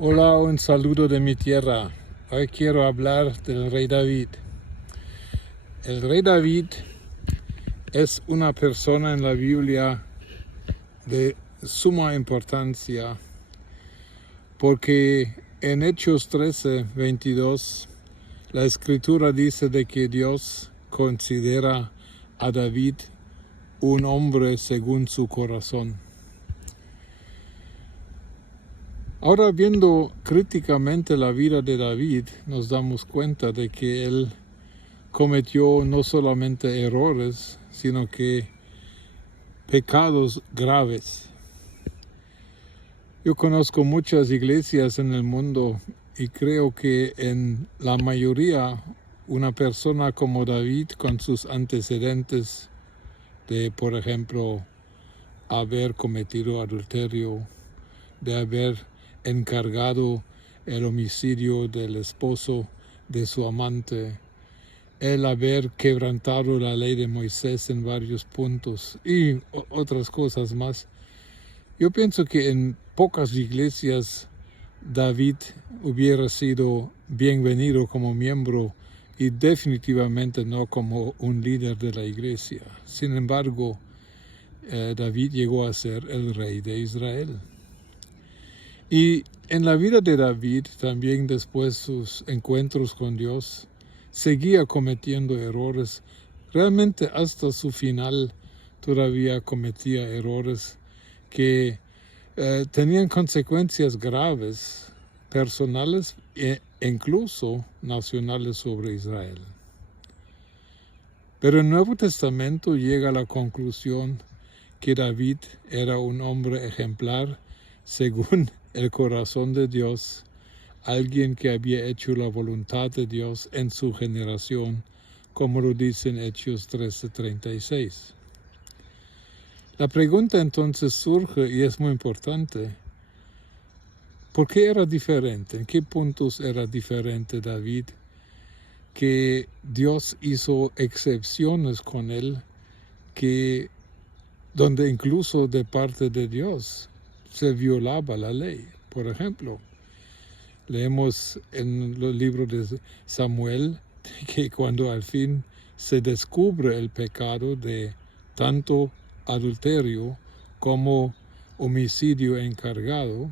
Hola, un saludo de mi tierra. Hoy quiero hablar del rey David. El rey David es una persona en la Biblia de suma importancia porque en Hechos 13:22 la escritura dice de que Dios considera a David un hombre según su corazón. Ahora, viendo críticamente la vida de David, nos damos cuenta de que él cometió no solamente errores, sino que pecados graves. Yo conozco muchas iglesias en el mundo y creo que en la mayoría una persona como David, con sus antecedentes de, por ejemplo, haber cometido adulterio, de haber encargado el homicidio del esposo de su amante, el haber quebrantado la ley de Moisés en varios puntos y otras cosas más. Yo pienso que en pocas iglesias David hubiera sido bienvenido como miembro y definitivamente no como un líder de la iglesia. Sin embargo, David llegó a ser el rey de Israel. Y en la vida de David, también después sus encuentros con Dios, seguía cometiendo errores. Realmente hasta su final todavía cometía errores que tenían consecuencias graves, personales e incluso nacionales sobre Israel. Pero el Nuevo Testamento llega a la conclusión que David era un hombre ejemplar según el corazón de Dios, alguien que había hecho la voluntad de Dios en su generación, como lo dice en Hechos 13:36. La pregunta entonces surge, y es muy importante, ¿por qué era diferente? ¿En qué puntos era diferente David? Que Dios hizo excepciones con él, que donde incluso de parte de Dios se violaba la ley. Por ejemplo, leemos en los libros de Samuel que cuando al fin se descubre el pecado de tanto adulterio como homicidio encargado,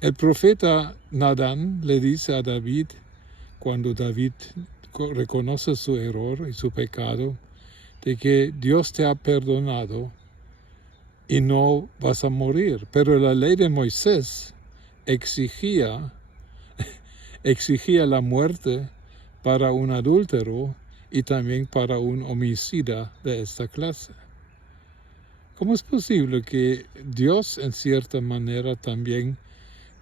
el profeta Natán le dice a David, cuando David reconoce su error y su pecado, de que Dios te ha perdonado y no vas a morir. Pero la ley de Moisés exigía la muerte para un adúltero y también para un homicida de esta clase. ¿Cómo es posible que Dios en cierta manera también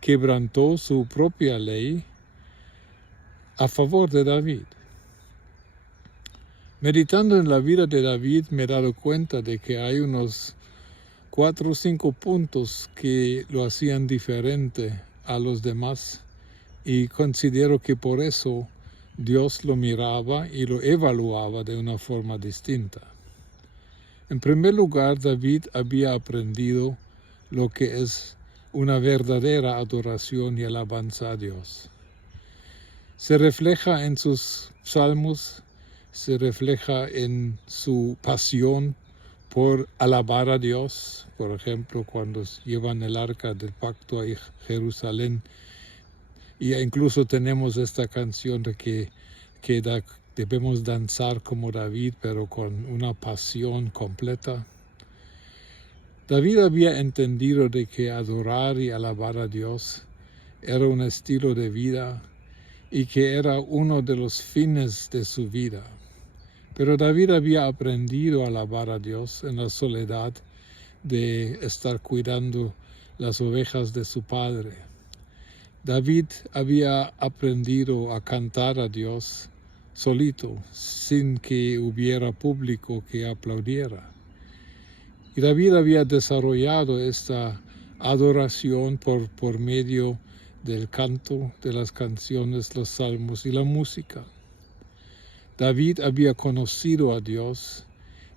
quebrantó su propia ley a favor de David? Meditando en la vida de David me he dado cuenta de que hay unos 4 o 5 puntos que lo hacían diferente a los demás y considero que por eso Dios lo miraba y lo evaluaba de una forma distinta. En primer lugar, David había aprendido lo que es una verdadera adoración y alabanza a Dios. Se refleja en sus salmos, se refleja en su pasión por alabar a Dios. Por ejemplo, cuando llevan el arca del pacto a Jerusalén, y incluso tenemos esta canción de que debemos danzar como David, pero con una pasión completa. David había entendido de que adorar y alabar a Dios era un estilo de vida y que era uno de los fines de su vida. Pero David había aprendido a alabar a Dios en la soledad de estar cuidando las ovejas de su padre. David había aprendido a cantar a Dios solito, sin que hubiera público que aplaudiera. Y David había desarrollado esta adoración por medio del canto, de las canciones, los salmos y la música. David había conocido a Dios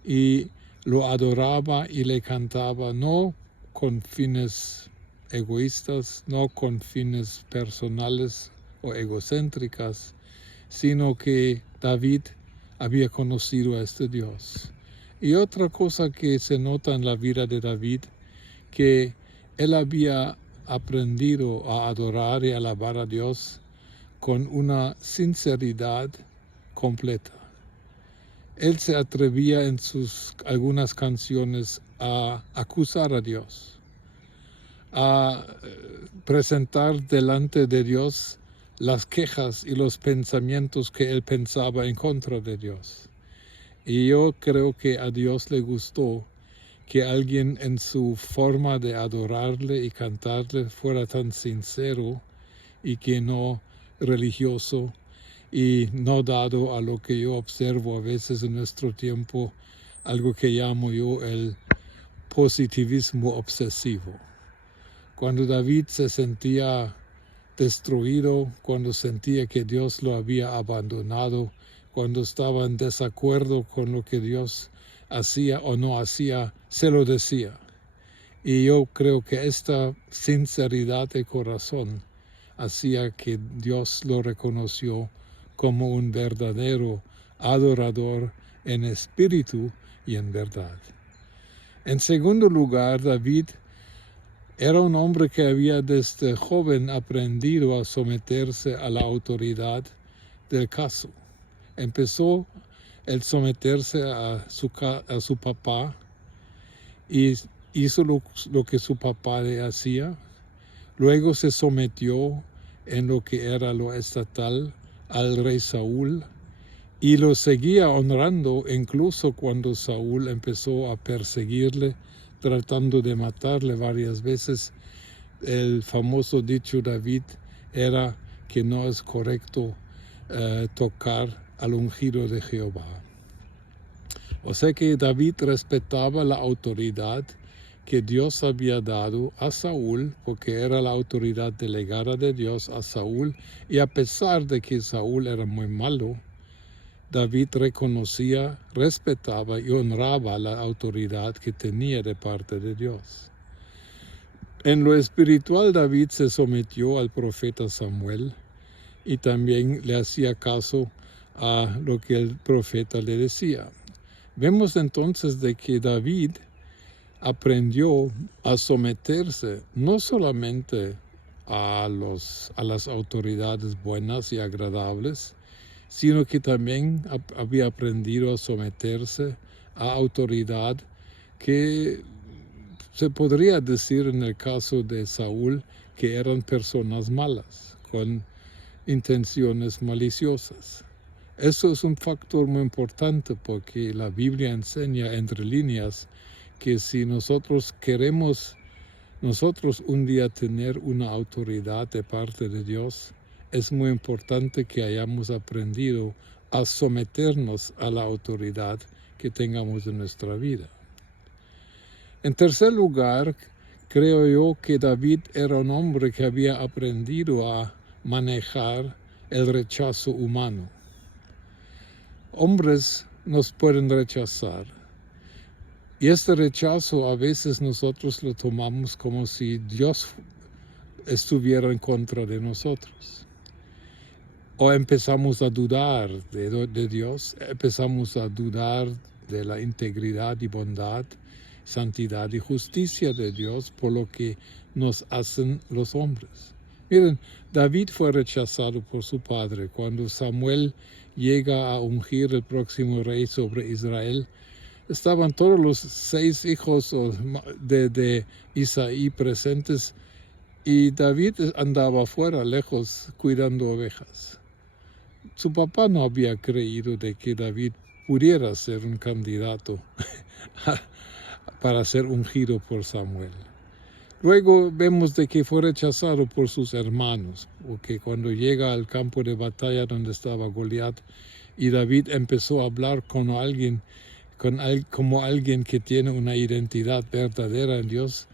y lo adoraba y le cantaba no con fines egoístas, no con fines personales o egocéntricas, sino que David había conocido a este Dios. Y otra cosa que se nota en la vida de David, que él había aprendido a adorar y alabar a Dios con una sinceridad completa. Él se atrevía en algunas canciones a acusar a Dios, a presentar delante de Dios las quejas y los pensamientos que él pensaba en contra de Dios. Y yo creo que a Dios le gustó que alguien en su forma de adorarle y cantarle fuera tan sincero y que no religioso y no dado a lo que yo observo a veces en nuestro tiempo, algo que llamo yo el positivismo obsesivo. Cuando David se sentía destruido, cuando sentía que Dios lo había abandonado, cuando estaba en desacuerdo con lo que Dios hacía o no hacía, se lo decía. Y yo creo que esta sinceridad de corazón hacía que Dios lo reconoció como un verdadero adorador en espíritu y en verdad. En segundo lugar, David era un hombre que había desde joven aprendido a someterse a la autoridad del caso. Empezó el someterse a su papá y hizo lo que su papá le hacía. Luego se sometió en lo que era lo estatal al rey Saúl y lo seguía honrando incluso cuando Saúl empezó a perseguirle, tratando de matarle varias veces. El famoso dicho de David era que no es correcto tocar al ungido de Jehová. O sea que David respetaba la autoridad que Dios había dado a Saúl, porque era la autoridad delegada de Dios a Saúl, y a pesar de que Saúl era muy malo, David reconocía, respetaba y honraba la autoridad que tenía de parte de Dios. En lo espiritual, David se sometió al profeta Samuel y también le hacía caso a lo que el profeta le decía. Vemos entonces de que David aprendió a someterse no solamente a las autoridades buenas y agradables, sino que también había aprendido a someterse a autoridad que se podría decir en el caso de Saúl que eran personas malas, con intenciones maliciosas. Eso es un factor muy importante porque la Biblia enseña entre líneas que si nosotros queremos un día tener una autoridad de parte de Dios, es muy importante que hayamos aprendido a someternos a la autoridad que tengamos en nuestra vida. En tercer lugar, creo yo que David era un hombre que había aprendido a manejar el rechazo humano. Hombres nos pueden rechazar. Y este rechazo a veces nosotros lo tomamos como si Dios estuviera en contra de nosotros. O empezamos a dudar de Dios, empezamos a dudar de la integridad y bondad, santidad y justicia de Dios por lo que nos hacen los hombres. Miren, David fue rechazado por su padre. Cuando Samuel llega a ungir el próximo rey sobre Israel, estaban todos los 6 hijos de Isaí presentes y David andaba afuera, lejos, cuidando ovejas. Su papá no había creído de que David pudiera ser un candidato para ser ungido por Samuel. Luego vemos de que fue rechazado por sus hermanos, porque cuando llega al campo de batalla donde estaba Goliat y David empezó a hablar con alguien, como alguien que tiene una identidad verdadera en Dios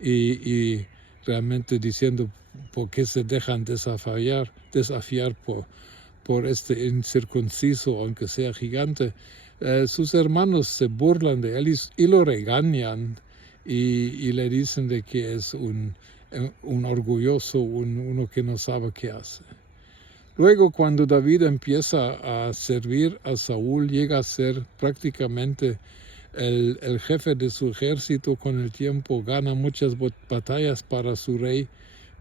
y realmente diciendo por qué se dejan desafiar por este incircunciso, aunque sea gigante. Sus hermanos se burlan de él y lo regañan y le dicen de que es un un orgulloso, uno que no sabe qué hace. Luego, cuando David empieza a servir a Saúl, llega a ser prácticamente el jefe de su ejército. Con el tiempo gana muchas batallas para su rey,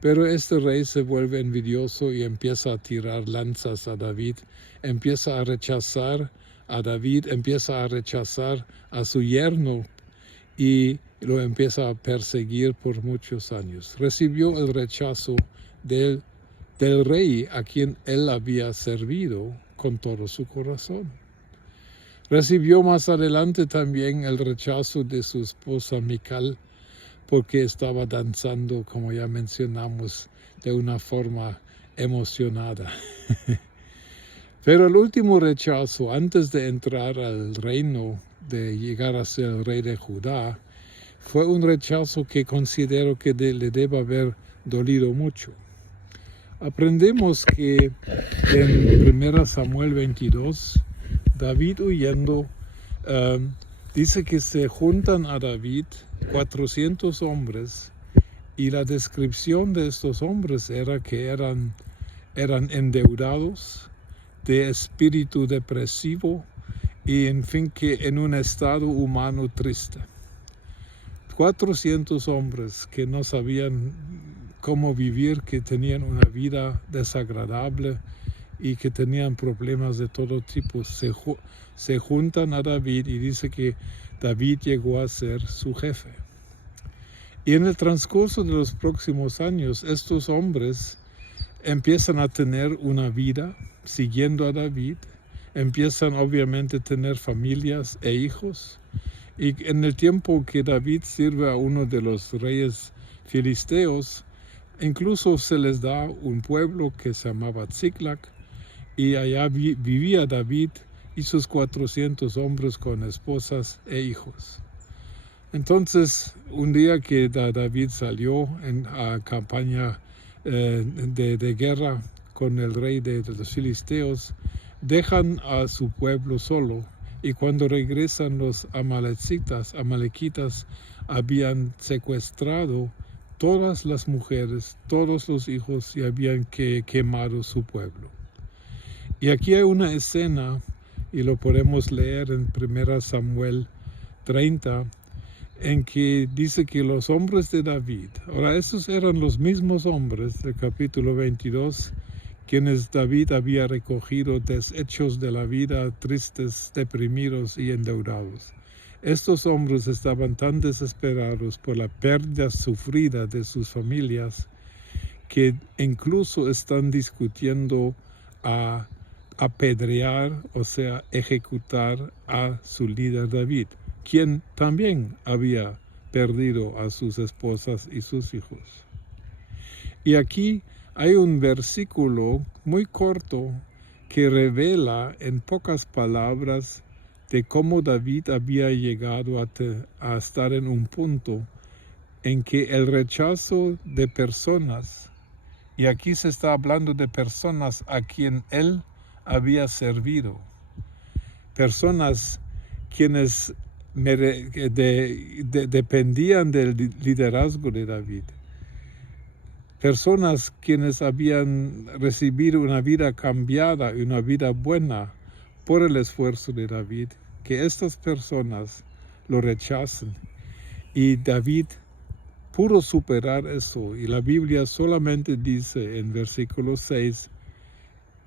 pero este rey se vuelve envidioso y empieza a tirar lanzas a David, empieza a rechazar a David, empieza a rechazar a su yerno y lo empieza a perseguir por muchos años. Recibió el rechazo del rey a quien él había servido con todo su corazón. Recibió más adelante también el rechazo de su esposa Mical, porque estaba danzando, como ya mencionamos, de una forma emocionada. Pero el último rechazo, antes de entrar al reino, de llegar a ser el rey de Judá, fue un rechazo que considero que le debe haber dolido mucho. Aprendemos que en 1 Samuel 22, David huyendo, dice que se juntan a David 400 hombres, y la descripción de estos hombres era que eran endeudados, de espíritu depresivo y en fin que en un estado humano triste. 400 hombres que no sabían cómo vivir, que tenían una vida desagradable y que tenían problemas de todo tipo, se juntan a David y dice que David llegó a ser su jefe. Y en el transcurso de los próximos años, estos hombres empiezan a tener una vida siguiendo a David, empiezan obviamente a tener familias e hijos, y en el tiempo que David sirve a uno de los reyes filisteos, incluso se les da un pueblo que se llamaba Ziklag, y allá vivía David y sus 400 hombres con esposas e hijos. Entonces, un día que David salió a campaña de guerra con el rey de los filisteos, dejan a su pueblo solo, y cuando regresan los amalequitas habían secuestrado todas las mujeres, todos los hijos, y habían quemado su pueblo. Y aquí hay una escena, y lo podemos leer en 1 Samuel 30, en que dice que los hombres de David, ahora esos eran los mismos hombres del capítulo 22, quienes David había recogido deshechos de la vida, tristes, deprimidos y endeudados. Estos hombres estaban tan desesperados por la pérdida sufrida de sus familias que incluso están discutiendo a apedrear, o sea, ejecutar a su líder David, quien también había perdido a sus esposas y sus hijos. Y aquí hay un versículo muy corto que revela en pocas palabras de cómo David había llegado a estar en un punto en que el rechazo de personas, y aquí se está hablando de personas a quien él había servido, personas quienes dependían del liderazgo de David, personas quienes habían recibido una vida cambiada y una vida buena por el esfuerzo de David, que estas personas lo rechazan. Y David pudo superar eso, y la Biblia solamente dice en versículo 6,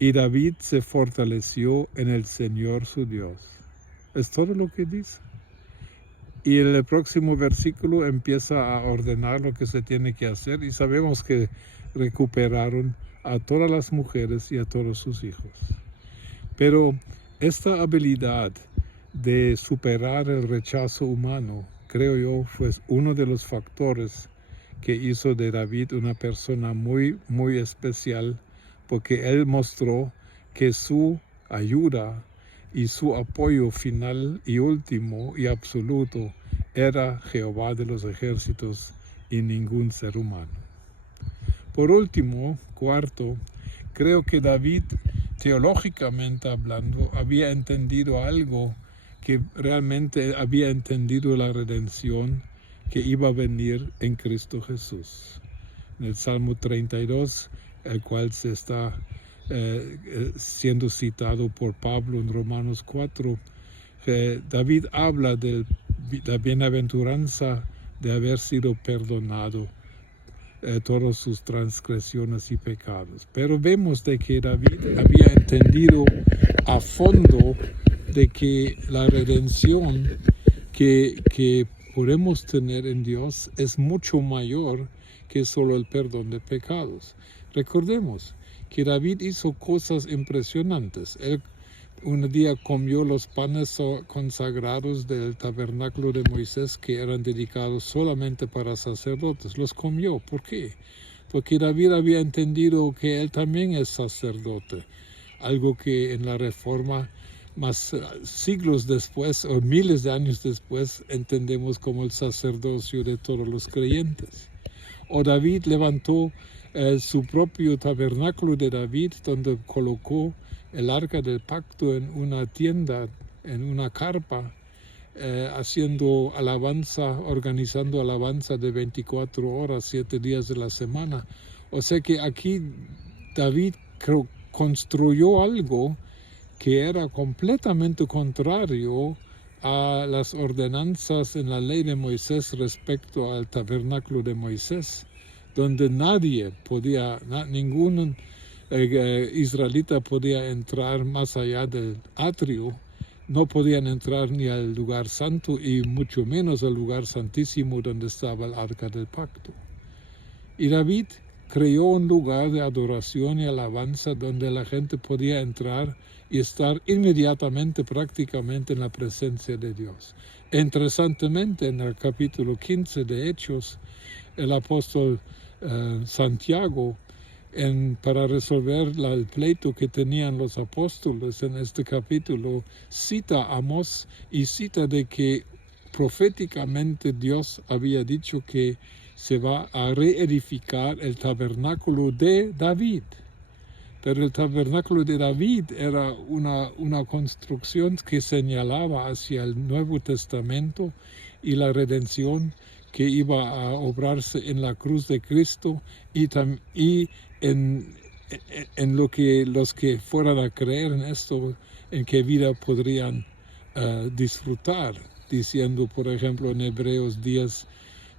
y David se fortaleció en el Señor su Dios. Es todo lo que dice. Y en el próximo versículo empieza a ordenar lo que se tiene que hacer, y sabemos que recuperaron a todas las mujeres y a todos sus hijos. Pero esta habilidad de superar el rechazo humano, creo yo, fue uno de los factores que hizo de David una persona muy, muy especial, porque él mostró que su ayuda y su apoyo final y último y absoluto era Jehová de los ejércitos y ningún ser humano. Por último, cuarto, creo que David, teológicamente hablando, había entendido algo, que realmente había entendido la redención que iba a venir en Cristo Jesús. en el Salmo 32, el cual se está siendo citado por Pablo en Romanos 4. David habla de la bienaventuranza de haber sido perdonado todas sus transgresiones y pecados. Pero vemos de que David había entendido a fondo de que la redención que podemos tener en Dios es mucho mayor que solo el perdón de pecados. Recordemos que David hizo cosas impresionantes. Él un día comió los panes consagrados del tabernáculo de Moisés que eran dedicados solamente para sacerdotes. Los comió. ¿Por qué? Porque David había entendido que él también es sacerdote. Algo que en la Reforma, más siglos después o miles de años después, entendemos como el sacerdocio de todos los creyentes. O David levantó su propio tabernáculo de David, donde colocó el arca del pacto en una tienda, en una carpa, haciendo alabanza, organizando alabanza de 24 horas, 7 días de la semana. O sea que aquí David construyó algo que era completamente contrario a las ordenanzas en la ley de Moisés respecto al tabernáculo de Moisés, donde nadie podía, ningún israelita podía entrar más allá del atrio, no podían entrar ni al lugar santo y mucho menos al lugar santísimo donde estaba el arca del pacto. Y David creó un lugar de adoración y alabanza donde la gente podía entrar y estar inmediatamente, prácticamente en la presencia de Dios. Interesantemente, en el capítulo 15 de Hechos, el apóstol Santiago, para resolver el pleito que tenían los apóstoles en este capítulo, cita a Amós y cita de que proféticamente Dios había dicho que se va a reedificar el tabernáculo de David. Pero el tabernáculo de David era una construcción que señalaba hacia el Nuevo Testamento y la redención que iba a obrarse en la cruz de Cristo y en lo que los que fueran a creer en esto, en qué vida podrían disfrutar, diciendo, por ejemplo, en Hebreos 10,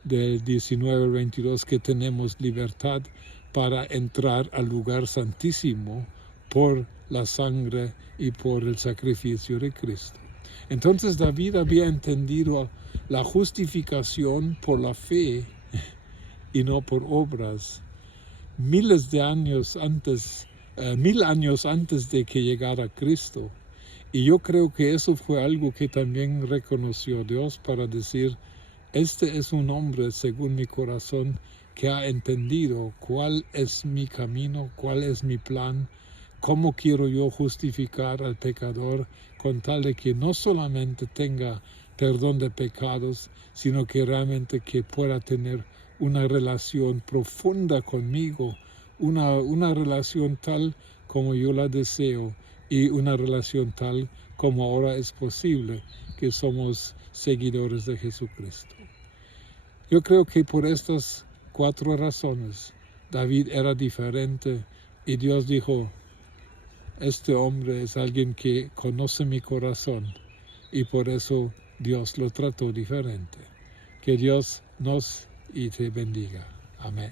del 19 al 22, que tenemos libertad para entrar al lugar santísimo por la sangre y por el sacrificio de Cristo. Entonces David había entendido la justificación por la fe y no por obras. 1000 años antes de que llegara Cristo. Y yo creo que eso fue algo que también reconoció Dios para decir, este es un hombre según mi corazón que ha entendido cuál es mi camino, cuál es mi plan, cómo quiero yo justificar al pecador con tal de que no solamente tenga perdón de pecados, sino que realmente que pueda tener una relación profunda conmigo, una relación tal como yo la deseo y una relación tal como ahora es posible, que somos seguidores de Jesucristo. Yo creo que por estas 4 razones David era diferente y Dios dijo, este hombre es alguien que conoce mi corazón y por eso Dios lo trató diferente. Que Dios nos y te bendiga. Amén.